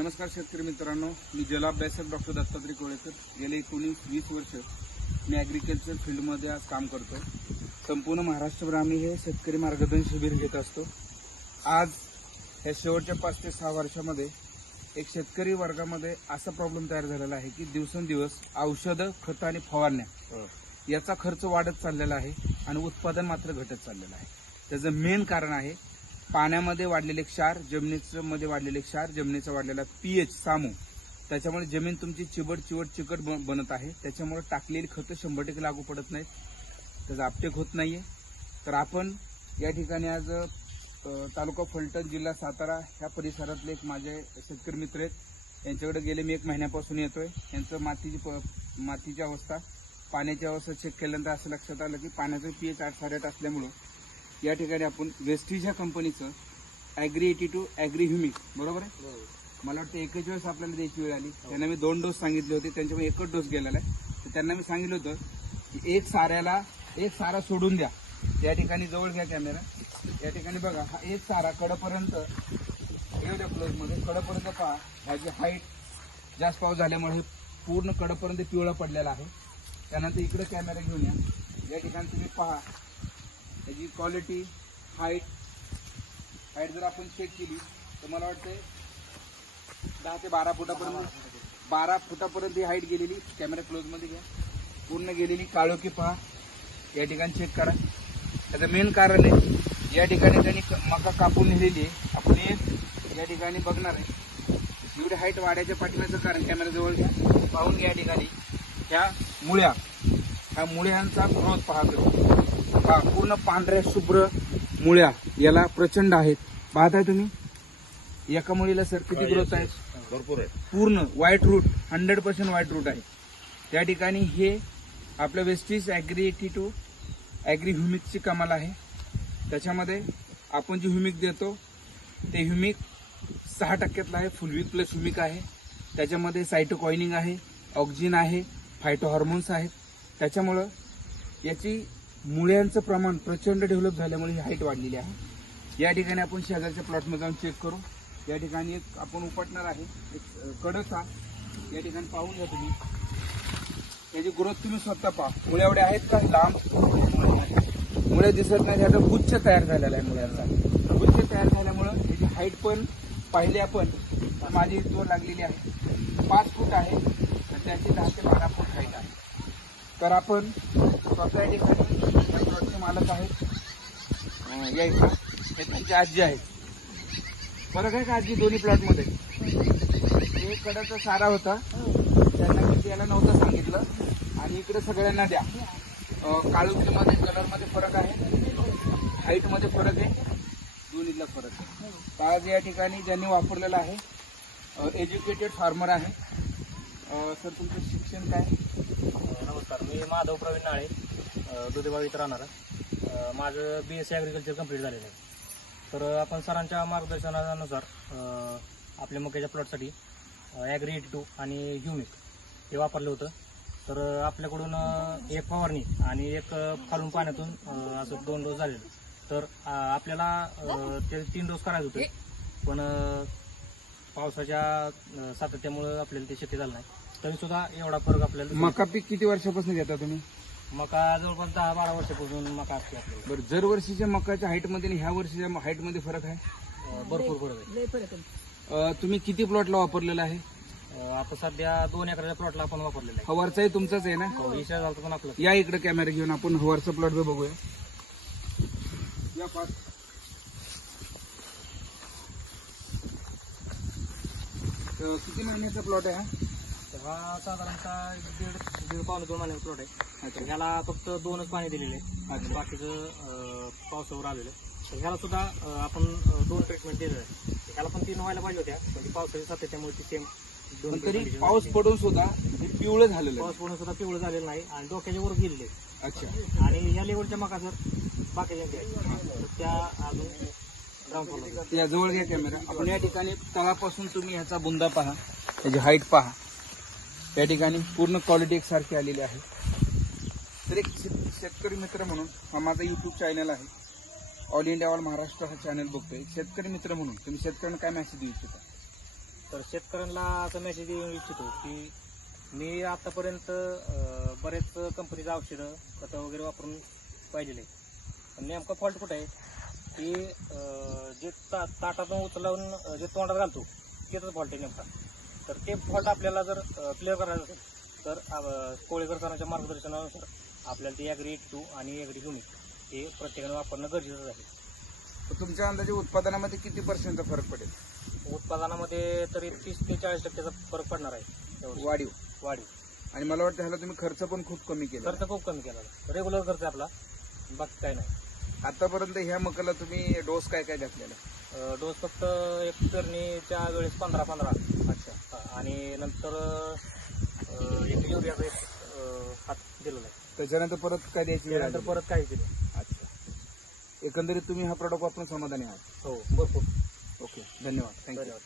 नमस्कार शेतकरी मित्रांनो मी जलाभ्यासक डॉक्टर दत्तात्रय कोळेकर. गेले एकोणीस वीस वर्ष मी ॲग्रिकल्चर फील्डमध्ये आज काम करतो. संपूर्ण महाराष्ट्रभर आम्ही हे शेतकरी मार्गदर्शन शिबिर घेत असतो. आज या शेवटच्या पाच ते सहा वर्षामध्ये एक शेतकरी वर्गामध्ये असा प्रॉब्लेम तयार झालेला आहे की दिवसेंदिवस औषधं खतं आणि फवारण्या याचा खर्च वाढत चाललेला आहे आणि उत्पादन मात्र घटत चाललेलं आहे. त्याचं मेन कारण आहे पाण्यामध्ये वाढलेले क्षार जमिनीचं मध्ये वाढलेले क्षार जमिनीचा वाढलेला पीएच सामू त्याच्यामुळे जमीन तुमची चिबड चिवट चिकट बनत आहे. त्याच्यामुळे टाकलेली खतं शंभर टक्के लागू पडत नाहीत. त्याचा आपटेक होत नाहीये. तर आपण या ठिकाणी आज तालुका फलटण जिल्हा सातारा ह्या परिसरातले एक माझे शेतकरी मित्र आहेत. यांच्याकडे गेले मी एक महिन्यापासून येतोय. यांचं मातीची प- मातीची अवस्था पाण्याची अवस्था चेक केल्यानंतर असं लक्षात आलं की पाण्याचं पीएच आठ साडेआठ असल्यामुळं या ठिकाणी आपण वेस्टीज ह्या कंपनीचं Agri eighty two Agri humic बरोबर आहे? मला वाटतं एकच वेळेस आपल्याला द्यायची वेळ आली. त्यांना मी दोन डोस सांगितले होते. त्यांच्यामुळे एकच डोस गेलेला आहे. तर त्यांना मी सांगितलं होतं की एक साऱ्याला एक सारा सोडून द्या. या ठिकाणी जवळ घ्या कॅमेरा या ठिकाणी बघा हा एक सारा कडपर्यंत येऊ द्या क्लोजमध्ये कडपर्यंत पहा. ह्याची हाईट जास्त पाऊस झाल्यामुळे हे पूर्ण कडपर्यंत पिवळा पडलेला आहे. त्यानंतर इकडे कॅमेरा घेऊन या. या ठिकाणी तुम्ही पहा. त्याची क्वालिटी हाईट हाईट जर आपण चेक केली तर मला वाटतं दहा ते बारा फुटापर्यंत बारा फुटापर्यंत ही हाईट गेलेली. कॅमेरा क्लोजमध्ये घ्या. पूर्ण गेलेली काळोखी पहा. या ठिकाणी चेक करा. त्याचं मेन कारण आहे या ठिकाणी त्यांनी मका कापून नेलेली आहे. आपण एक या ठिकाणी बघणार आहे. एवढी हाईट वाढायच्या पाठीमागचं कारण कॅमेराजवळ घ्या. पाहून या ठिकाणी. ह्या मुळ्या. ह्या मुळ्यांचा ग्रोथ पाहतो पूर्ण पांढऱ्या शुभ्र मुळ्या याला प्रचंड आहेत. पाहताय तुम्ही? एका मुळीला सर किती ग्रोथ आहे भरपूर आहे पूर्ण white root hundred percent white root आहे. त्या ठिकाणी हे आपलं Vestige Agri eighty two Agri ह्युमिकची कमाल आहे. त्याच्यामध्ये आपण जे ह्युमिक देतो ते ह्युमिक सहा टक्क्यातलं आहे. फुलवीक प्लस ह्युमिक आहे. त्याच्यामध्ये सायटोकॉइनिंग आहे ऑक्सिजन आहे फायटो हॉर्मोन्स आहेत. त्याच्यामुळं याची मुळ्यांचं प्रमाण प्रचंड डेव्हलप झाल्यामुळे ही हाईट वाढलेली आहे. या ठिकाणी आपण शेजारच्या प्लॉटमध्ये जाऊन चेक करू. या ठिकाणी एक आपण उपटणार आहे. एक कडसा कडचा या ठिकाणी पाहून घ्या तुम्ही. त्याची ग्रोथ तुम्ही स्वतः पहा. मुळे एवढे आहेत का? लांब. मुळे दिसत नाही. त्याचा गुच्छ तयार झालेला आहे मुळ्यांचा. गुच्छ तयार झाल्यामुळं त्याची हाईट पण पाहिली आपण माझी जोर लागलेली आहे. पाच फूट आहे. आणि त्याची दहा ते बारा फूट हाईट आहे. तर आपण स्वतः ठिकाणी मालक आहेत यायचा हे त्यांची आजी आहेत फरक आहे का आजी दोन्ही प्लॉटमध्ये? एक कडाचा सारा होता. त्यांना मी द्यायला नव्हतं सांगितलं. आणि इकडे सगळ्यांना द्या. काळूमध्ये कलरमध्ये फरक आहे. हाईटमध्ये फरक आहे. दोन्हीतला फरक आहे. आज या ठिकाणी ज्यांनी वापरलेला आहे एज्युकेटेड फार्मर आहे. सर तुमचं शिक्षण काय? नमस्कार मी माधव प्रवीण नाळे. दुधेबाव इथं राहणार माझं B S C agriculture complete झालेलं आहे. तर आपण सरांच्या मार्गदर्शनानुसार आपल्या मक्याच्या प्लॉटसाठी ॲग्री एटी टू आणि ह्युमिक हे वापरलं होतं. तर आपल्याकडून एक फवारणी आणि एक खालून पाण्यातून असं दोन डोस झालेलं. तर आपल्याला ते तीन डोस करायचे होते. पण पावसाच्या सातत्यामुळे सातत्यामुळं आपल्याला ते शक्य झालं नाही. तरी सुद्धा एवढा फरक आपल्याला मका पीक किती वर्षापासून घेता तुम्ही? मका जवळपास दहा बारा वर्षापासून मका असते आपल्याला बरं दरवर्षीच्या मकाच्या हाईटमध्ये आणि ह्या वर्षीच्या हाईटमध्ये फरक आहे? अं, भरपूर फरक आहे. अं, तुम्ही किती प्लॉटला वापरलेला आहे? अं, आता सध्या दोन एकराच्या प्लॉटला आपण वापरलेला हा वरचाही तुमचाच आहे ना? आहे विषय झाला पण आपलं. या इकडे कॅमेरा घेऊन आपण वरचा प्लॉट बी बघूया. या पाच. तर किती महिन्याचा प्लॉट आहे हा? हा साधारणतः दीड दीड पावणे दोन महिन्याचा प्लॉट आहे. ह्याला फक्त दोनच पाणी दिलेले आहे बाकीचं पावसावर आलेलं आहे. तर ह्याला सुद्धा आपण दोन ट्रीटमेंट दिलेलं आहे. ह्याला पण तीन व्हायला पाहिजे होत्या. म्हणजे पावसाच्या सातत्यामुळे ती सेम दोन तरी पाऊस. पडून सुद्धा हे पिवळं झालेलं आहे. पाऊस पडून सुद्धा पिवळं झालेलं नाही आणि डोक्याच्या वर गेलेले. अच्छा. आणि या लेवलच्या मका सर बाकीच्या आहेत त्या अजून या जवळ घ्या कॅमेरा आपण या ठिकाणी तळापासून तुम्ही ह्याचा बुंदा पहा. त्याची हाईट पहा. या ठिकाणी पूर्ण क्वालिटी एकसारखी आलेली आहे. तर एक शेत- शेतकरी मित्र म्हणून हा माझा युट्यूब चॅनल आहे. ऑल इंडिया ऑल महाराष्ट्र हा चॅनल बघतोय. शेतकरी मित्र म्हणून तुम्ही शेतकऱ्यांना काय मेसेज देऊ इच्छिता? तर शेतकऱ्यांना असा मेसेज देऊ इच्छितो की मी आतापर्यंत बरेच कंपनीचं औषधं खतं वगैरे वापरून पाहिलेले. पण नेमका फॉल्ट कुठं आहे? की जे ता ताटातून उचलावून जे तोंडात घालतो तेच फॉल्ट आहे नेमका. तर ते फॉल्ट आपल्याला जर क्लिअर करायचं असेल तर कोळेकर सरांच्या मार्गदर्शनानुसार आपल्याला ते ॲग्री टू आणि ॲग्री युनिक हे प्रत्येकाने वापरणं गरजेचं आहे. तुमच्या अंदाजे उत्पादनामध्ये किती पर्सेंटचा फरक पडेल? उत्पादनामध्ये तरी तीस ते चाळीस टक्क्याचा फरक पडणार आहे. वाढीव. वाढीव. आणि मला वाटतं ह्याला तुम्ही खर्च पण खूप कमी केला. खर्च खूप कमी केला. रेग्युलर खर्च आपला. बाकी काय नाही. आतापर्यंत ह्या मकाला तुम्ही डोस काय काय घातलेला? डोस फक्त एक पेरणीच्या वेळेस पंधरा पंधरा. आणि नंतर अं, एक युरियाचा एक अं, हात दिलेला आहे. त्याच्यानंतर परत काय द्यायची वेळ त्यानंतर? परत काही दिलं अच्छा. एकंदरीत तुम्ही हा प्रॉडक्ट वापरून समाधानी आहात? हो भरपूर. ओके धन्यवाद. थँक्यू धन्यवाद.